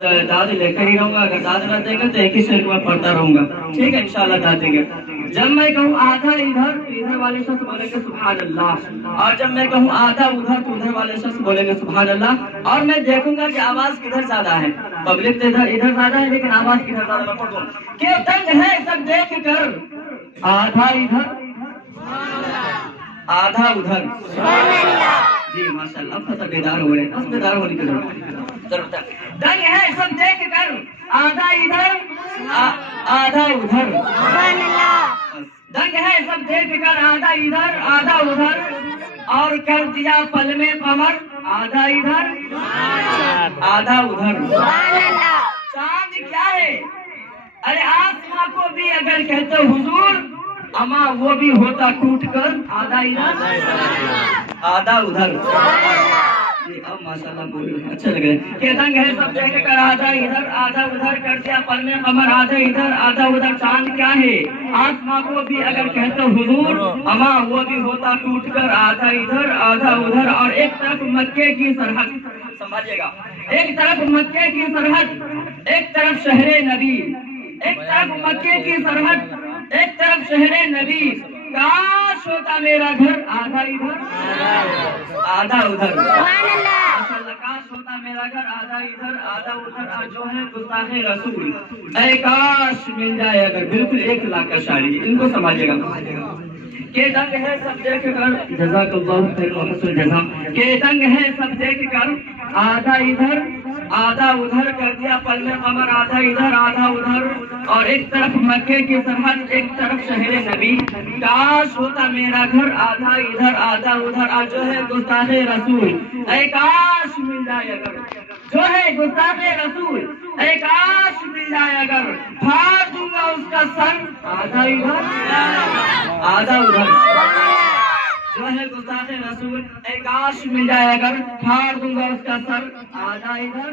दाद लेकर ही रहूंगा, अगर दाद न देंगे तो एक ही शेर में पढ़ता रहूंगा, ठीक है इंशाल्लाह दाद देंगे। जब मैं कहूँ आधा इधर तो इधर वाले शख्स बोलेंगे सुभान अल्लाह, और जब मैं कहूँ आधा उधर तो उधर वाले शख्स बोलेंगे सुभान अल्लाह। और मैं देखूंगा कि आवाज किधर ज्यादा है, पब्लिक तो इधर इधर ज्यादा है लेकिन आवाज किधर ज्यादा, मैं पढ़ दूं कि तंग है सब देख कर आधा इधर आधा उधर। जी माशाल्लाह, अब तो बेदार हो रहे हैं, अब बेदार होने की जरूरत है। दंग है सब देख कर आधा इधर आधा उधर, दंग है सब देख कर आधा इधर आधा उधर, और कर दिया पल में कमर आधा इधर आधा उधर। चांद क्या है, अरे आसमां को भी अगर कहते हुजूर, अमा वो भी होता टूट कर आधा इधर आधा उधर। अब माशाल्लाह बोल रहे हैं, अच्छा लग रहा है। कि दंग है सब देख कर आधा इधर आधा उधर, कर दिया पल में कमर आधा इधर आधा उधर। चांद क्या है, आसमां को भी अगर कहते हुजूर, अमा वो भी होता टूट कर आधा इधर आधा उधर। और एक तरफ मक्के की सरहद, समझिएगा, एक तरफ मक्के की सरहद, एक तरफ शहरे नबी, एक तरफ मक्के की सरहद, एक तरफ शहरे नबी। काश होता मेरा घर आधा इधर आधा उधर, काश होता मेरा घर आधा इधर आधा उधर। और जो है गुस्ताखे रसूल, ऐ काश मिल जाए अगर, बिल्कुल 1 लाख का शायरी, इनको समझिएगा। के दंग है सब देख कर, जज़ाकल्लाहु खैर व हसन जज़ा। के दंग है सब देख कर आधा इधर आधा उधर, कर दिया पल में कमर आधा इधर आधा उधर। और एक तरफ मक्के की सरहद, एक तरफ शहरे नबी। काश होता मेरा घर आधा इधर आधा उधर। और जो है गुस्ताखे रसूल, ऐ काश मिल जाए अगर, जो है गुस्ताखे रसूल, ऐ काश मिल जाए अगर, फाड़ दूंगा उसका सर आधा इधर आधा उधर। जो है गुस्ताखे रसूल, ऐ काश मिल जाए अगर, फाड़ दूंगा उसका सर आधा इधर